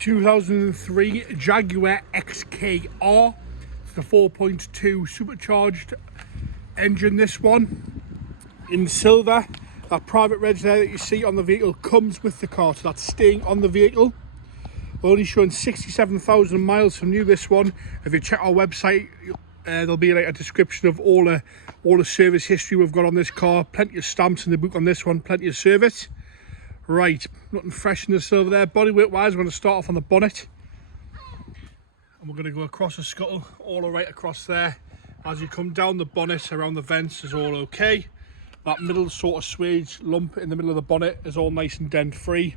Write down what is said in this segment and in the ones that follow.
2003 Jaguar XKR. It's the 4.2 supercharged engine, this one in silver. That private reg there that you see on the vehicle comes with the car, so that's staying on the vehicle. Only showing 67,000 miles from new, this one. If you check our website, there'll be like a description of all the service history we've got on this car. Plenty of stamps in the book on this one, plenty of service. Right, nothing fresh in the silver there. Bodywork wise, we're going to start off on the bonnet. And we're going to go across the scuttle, all the way across there. As you come down the bonnet, around the vents is all okay. That middle sort of swage lump in the middle of the bonnet is all nice and dent free.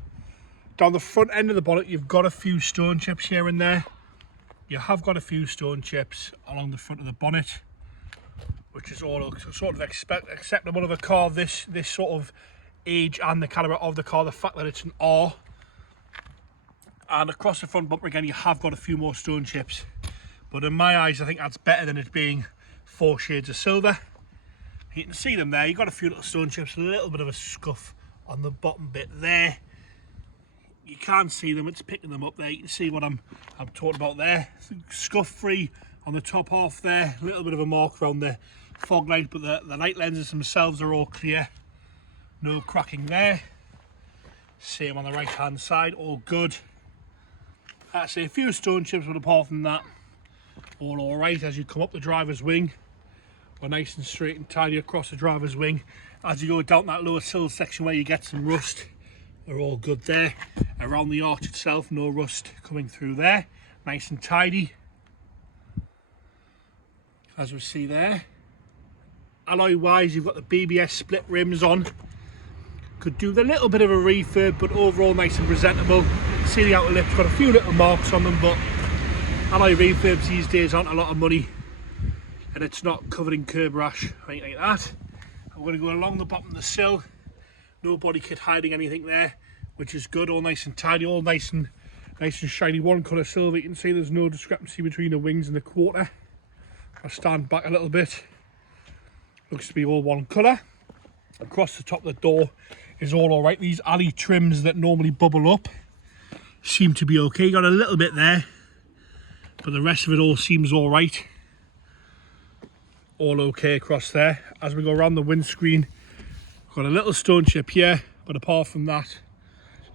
Down the front end of the bonnet, you've got a few stone chips here and there. You have got a few stone chips along the front of the bonnet, which is all sort of acceptable of a car this sort of age and the calibre of the car, the fact that it's an R. And across the front bumper again, you have got a few more stone chips, but in my eyes I think that's better than it being 4 shades of silver. You can see them there. You've got a few little stone chips, a little bit of a scuff on the bottom bit there. You can't see them, it's picking them up there. You can see what I'm talking about there. Scuff free on the top half there, a little bit of a mark around the fog light, but the light lenses themselves are all clear. No cracking there. Same on the right hand side, all good. I'd say a few stone chips, but apart from that, all right. As you come up the driver's wing, we're nice and straight and tidy across the driver's wing. As you go down that lower sill section where you get some rust, we're all good there. Around the arch itself, no rust coming through there. Nice and tidy. As we see there. Alloy wise, you've got the BBS split rims on. Could do the little bit of a refurb, but overall nice and presentable. See the outer lips got a few little marks on them, but alloy refurbs these days aren't a lot of money, and it's not covered in curb rash or anything like that. I'm going to go along the bottom of the sill. No body kit hiding anything there, which is good. All nice and tidy, all nice and shiny. One colour silver. You can see there's no discrepancy between the wings and the quarter. I'll stand back a little bit. Looks to be all one colour. Across the top of the door is all right. These alley trims that normally bubble up seem to be okay. Got a little bit there, but the rest of it all seems all right. All okay across there. As we go around the windscreen, got a little stone chip here, but apart from that,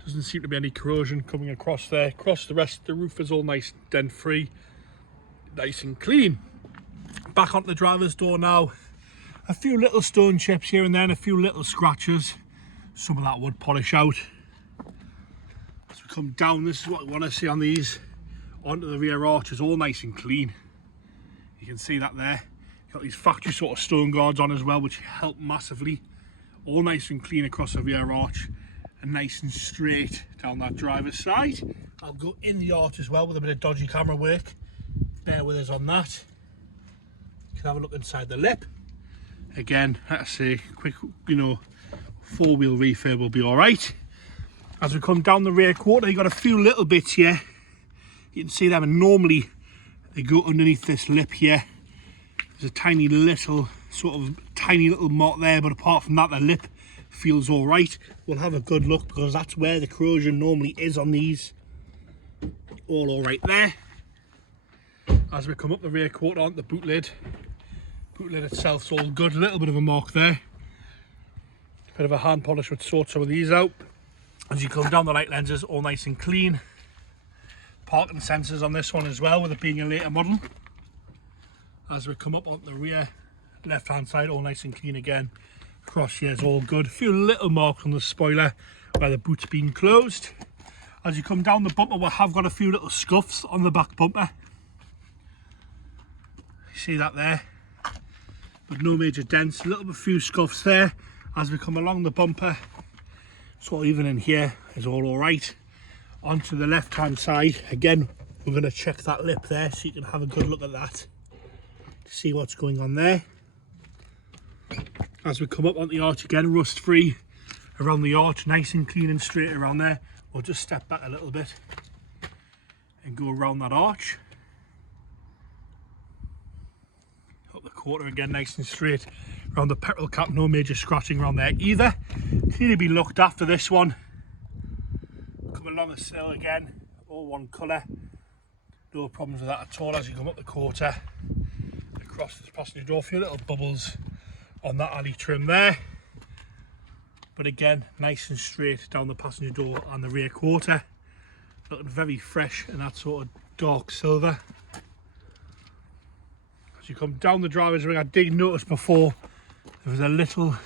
doesn't seem to be any corrosion coming across there. Across the rest of the roof is all nice and dent free, nice and clean. Back onto the driver's door now. A few little stone chips here and there, and a few little scratches. Some of that would polish out. As we come down, this is what we want to see on these. Onto the rear arch is all nice and clean. You can see that there. Got these factory sort of stone guards on as well, which help massively. All nice and clean across the rear arch, and nice and straight down that driver's side. I'll go in the arch as well with a bit of dodgy camera work. Bear with us on that. You can have a look inside the lip. Again, let's say quick, 4-wheel refurb will be all right. As we come down the rear quarter, you've got a few little bits here. You can see them, and normally they go underneath this lip here. There's a tiny little mark there, but apart from that, the lip feels all right. We'll have a good look because that's where the corrosion normally is on these. All right there. As we come up the rear quarter onto the boot lid itself's all good. A little bit of a mark there. Bit of a hand polish would sort some of these out. As you come down the light lenses, all nice and clean. Parking sensors on this one as well, with it being a later model. As we come up on the rear left hand side, all nice and clean again. Across here is all good. A few little marks on the spoiler where the boot's been closed. As you come down the bumper, we have got a few little scuffs on the back bumper. You see that there? But no major dents. A little few scuffs there. As we come along the bumper, sort of even in here is all right. Onto the left hand side, again we're going to check that lip there so you can have a good look at that to see what's going on there. As we come up on the arch again, rust free around the arch, nice and clean and straight around there. We'll just step back a little bit and go around that arch. Up the quarter again, nice and straight around the petrol cap. No major scratching around there either. Clearly been looked after, this one. Come along the sill again, all one colour. No problems with that at all as you come up the quarter across the passenger door. A few little bubbles on that alley trim there, but again nice and straight down the passenger door and the rear quarter, looking very fresh in that sort of dark silver. As you come down the driver's wing, I did notice before there was a little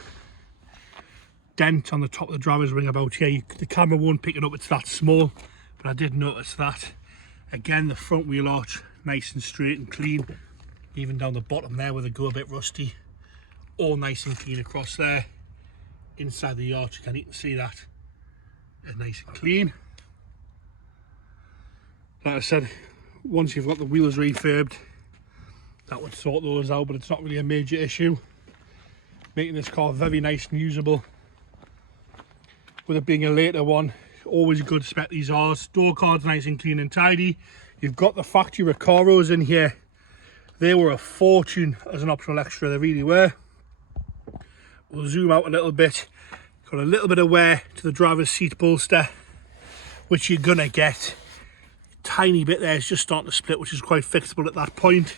dent on the top of the driver's wing about here. The camera won't pick it up, it's that small, but I did notice that. Again, the front wheel arch nice and straight and clean, even down the bottom there where they go a bit rusty, all nice and clean across there. Inside the arch again, you can see that it's nice and clean. Like I said, once you've got the wheels refurbed, that would sort those out, but it's not really a major issue. Making this car very nice and usable. With it being a later one, always a good spec these are. Door cards nice and clean and tidy. You've got the factory Recaros in here. They were a fortune as an optional extra, they really were. We'll zoom out a little bit. Got a little bit of wear to the driver's seat bolster, which you're gonna get. Tiny bit there is just starting to split, which is quite fixable at that point.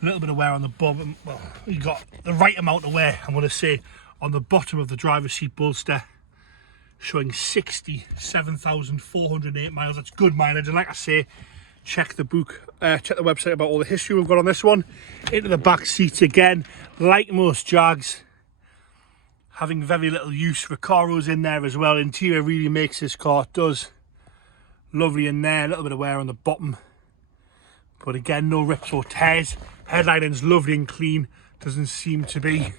A little bit of wear on the bottom. Well, you got the right amount of wear, I'm gonna say, on the bottom of the driver's seat bolster, showing 67,408 miles. That's good mileage, and like I say, check the website about all the history we've got on this one. Into the back seats again, like most Jags, having very little use. Recaros in there as well. Interior really makes this car, it does. Lovely in there, a little bit of wear on the bottom, but again, no rips or tears. Headlining's lovely and clean, doesn't seem to be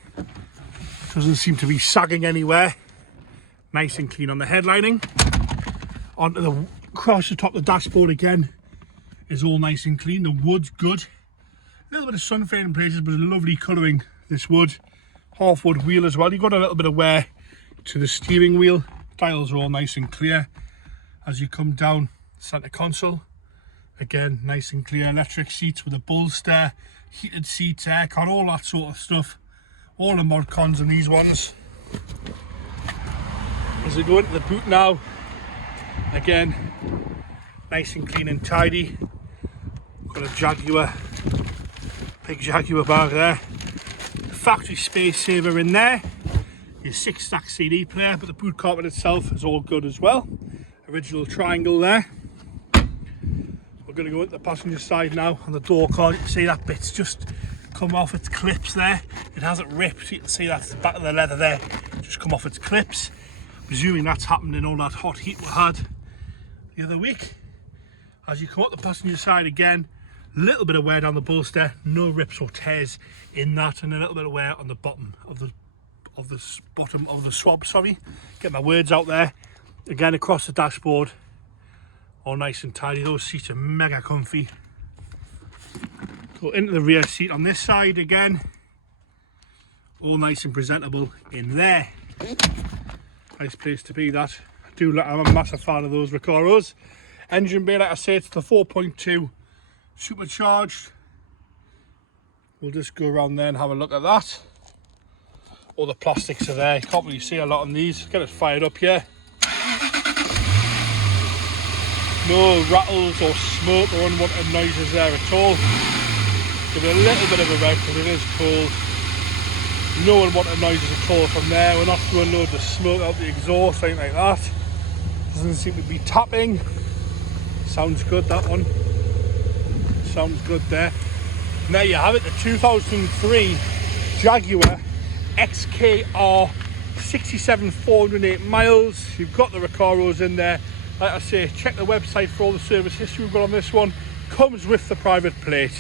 sagging anywhere. Nice and clean on the headlining. Onto the across the top of the dashboard again is all nice and clean. The wood's good. A little bit of sun fade in places, but lovely colouring, this wood. Half wood wheel as well. You've got a little bit of wear to the steering wheel. Dials are all nice and clear. As you come down centre console, again nice and clear. Electric seats with a bolster, heated seats, aircon, all that sort of stuff. All the mod cons in these ones. As we go into the boot now, again nice and clean and tidy. Got a Jaguar, big Jaguar bag there. The factory space saver in there. Your 6-stack CD player, but the boot carpet itself is all good as well. Original triangle there. We're going to go into the passenger side now. On the door card, you can see that bit's just come off its clips there. It hasn't ripped, you can see that's the back of the leather there, just come off its clips. Presuming that's happened in all that hot heat we had the other week. As you come up the passenger side again, a little bit of wear down the bolster, no rips or tears in that, and a little bit of wear on the bottom of the bottom of the swab, sorry. Get my words out there. Again, across the dashboard, all nice and tidy. Those seats are mega comfy. Go into the rear seat on this side again, all nice and presentable in there. Nice place to be, that. I'm a massive fan of those Recaros. Engine bay, like I say, it's the 4.2 supercharged. We'll just go around there and have a look at that. All the plastics are there, you can't really see a lot on these. Get it fired up here. No rattles or smoke or unwanted noises there at all. Give it a little bit of a rev because it is cold. No unwanted noises at all from there. We're not throwing loads of smoke out the exhaust, anything like that. Doesn't seem to be tapping. Sounds good, that one. Sounds good there. And there you have it, the 2003 Jaguar XKR, 67,408 miles. You've got the Recaros in there. Like I say, check the website for all the service history we've got on this one. Comes with the private plate.